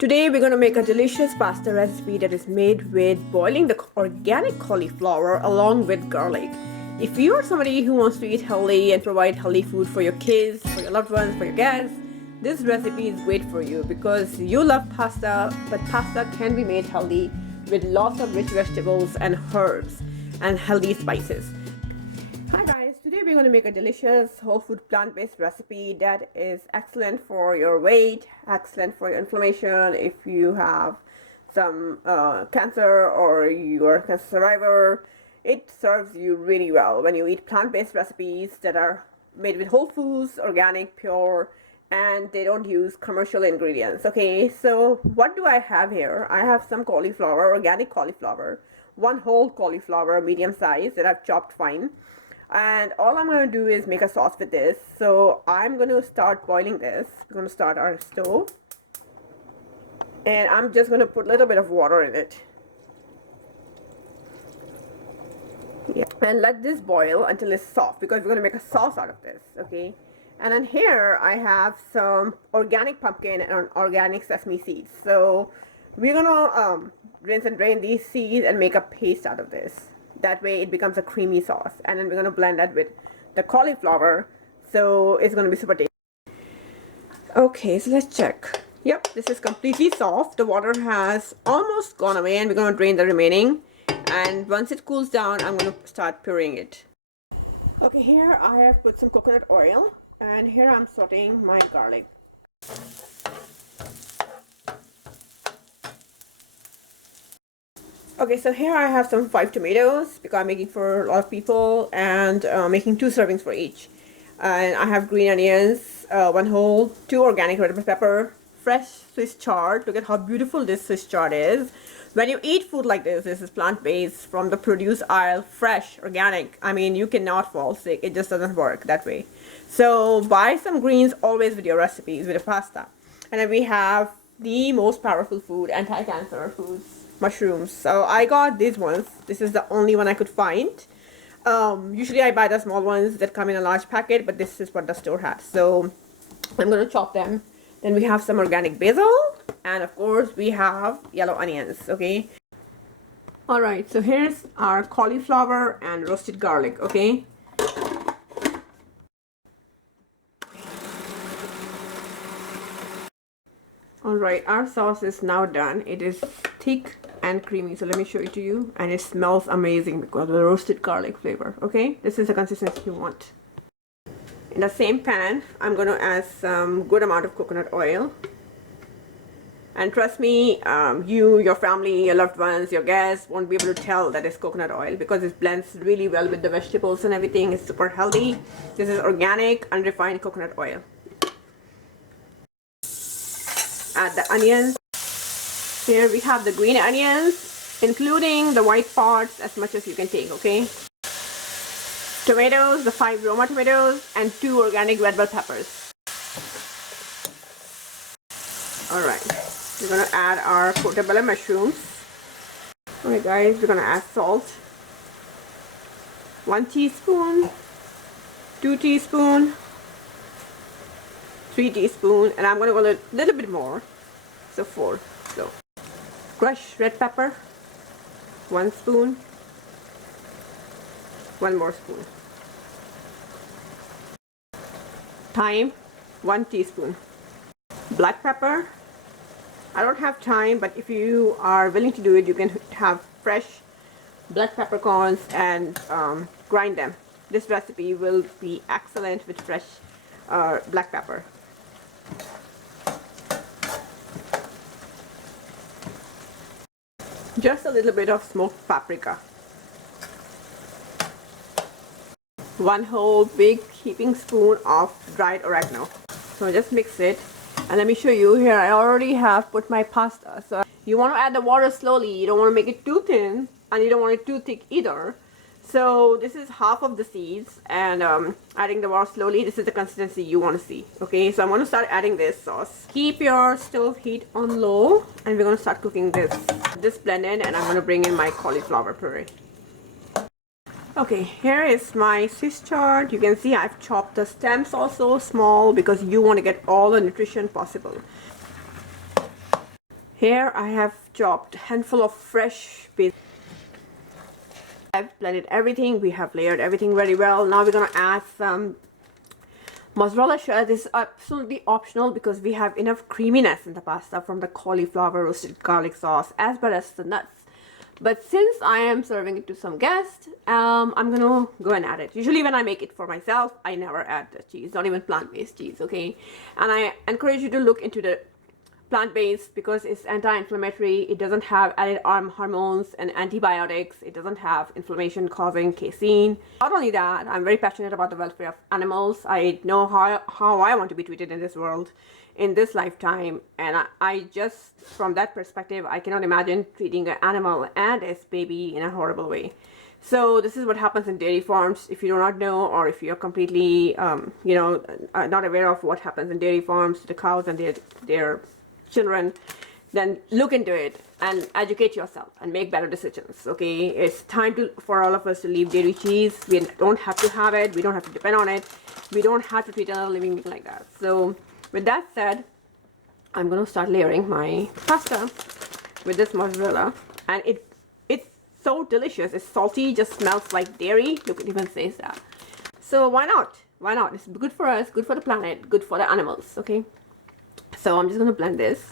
Today we're going to make a delicious pasta recipe that is made with boiling the organic cauliflower along with garlic. If you are somebody who wants to eat healthy and provide healthy food for your kids, for your loved ones, for your guests, this recipe is great for you because you love pasta, but pasta can be made healthy with lots of rich vegetables and herbs and healthy spices. Hi guys, today we're going to make a delicious whole food plant-based recipe that is excellent for your weight, excellent for your inflammation. If you have some cancer or you are a cancer survivor, it serves you really well when you eat plant-based recipes that are made with whole foods, organic, pure, and they don't use commercial ingredients. Okay, so what do I have here? I have some cauliflower, organic cauliflower, one whole cauliflower, medium size, that I've chopped fine. And all I'm going to do is make a sauce with this. So I'm going to start boiling this. We're going to start our stove. And I'm just going to put a little bit of water in it. Yeah. And let this boil until it's soft, because we're going to make a sauce out of this. Okay. And then here I have some organic pumpkin and organic sesame seeds. So we're going to rinse and drain these seeds and make a paste out of this. That way it becomes a creamy sauce, and then we're going to blend that with the cauliflower, so it's going to be super tasty. Okay, so let's check. Yep, this is completely soft. The water has almost gone away, and we're going to drain the remaining, and once it cools down I'm going to start pureeing it. Okay, here I have put some coconut oil, and here I'm sauteing my garlic. Okay, so here I have some 5 tomatoes because I'm making for a lot of people, and making 2 servings for each. And I have green onions, 1 whole, 2 organic red pepper, fresh Swiss chard. Look at how beautiful this Swiss chard is. When you eat food like this is plant-based from the produce aisle, fresh, organic. I mean, you cannot fall sick. It just doesn't work that way. So buy some greens always with your recipes, with the pasta. And then we have the most powerful food, anti-cancer foods, mushrooms. So I got these ones. This is the only one I could find. Usually I buy the small ones that come in a large packet, but this is what the store had. So I'm going to chop them. Then we have some organic basil, and of course we have yellow onions. Okay. Alright, so here's our cauliflower and roasted garlic. Okay. Alright, our sauce is now done. It is thick and creamy, so let me show it to you, and it smells amazing because of the roasted garlic flavor. Okay, this is the consistency you want. In the same pan I'm going to add some good amount of coconut oil, and trust me, you, your family, your loved ones, your guests won't be able to tell that it's coconut oil because it blends really well with the vegetables and everything. It's super healthy. This is organic unrefined coconut oil. Add the onions. Here we have the green onions, including the white parts, as much as you can take. Okay. Tomatoes, the 5 Roma tomatoes, and 2 organic red bell peppers. Alright, we're going to add our portobello mushrooms. Alright guys, we're going to add salt. 1 teaspoon, 2 teaspoon, 3 teaspoon, and I'm going to go a little bit more, so 4. So crushed red pepper, 1 spoon, 1 more spoon. Thyme, 1 teaspoon. Black pepper, I don't have thyme, but if you are willing to do it, you can have fresh black peppercorns and grind them. This recipe will be excellent with fresh black pepper. Just a little bit of smoked paprika. 1 whole big heaping spoon of dried oregano. So just mix it, and let me show you here. I already have put my pasta. So you want to add the water slowly. You don't want to make it too thin, and you don't want it too thick either. So this is half of the seeds, and adding the water slowly. This is the consistency you want to see. Okay, so I'm going to start adding this sauce. Keep your stove heat on low, and we're going to start cooking this blended, and I'm going to bring in my cauliflower puree. Okay, here is my Swiss chard. You can see I've chopped the stems also small because you want to get all the nutrition possible. Here I have chopped a handful of fresh basil. I've blended everything. We have layered everything very well. Now we're gonna add some mozzarella cheese. This is absolutely optional because we have enough creaminess in the pasta from the cauliflower roasted garlic sauce as well as the nuts. But since I am serving it to some guests, I'm gonna go and add it. Usually when I make it for myself, I never add the cheese, not even plant-based cheese, okay? And I encourage you to look into the plant-based because it's anti-inflammatory. It doesn't have added hormones and antibiotics. It doesn't have inflammation causing casein. Not only that, I'm very passionate about the welfare of animals. I know how I want to be treated in this world, in this lifetime, and I just, from that perspective, I cannot imagine treating an animal and its baby in a horrible way. So this is what happens in dairy farms. If you do not know, or if you're completely not aware of what happens in dairy farms to the cows and their children, then look into it and educate yourself and make better decisions. Okay, it's time for all of us to leave dairy cheese. We don't have to have it. We don't have to depend on it. We don't have to treat another living being like that. So with that said, I'm gonna start layering my pasta with this mozzarella, and it's so delicious. It's salty, just smells like dairy. Look, it even says that. So why not? Why not? It's good for us, good for the planet, good for the animals. Okay. So I'm just gonna blend this.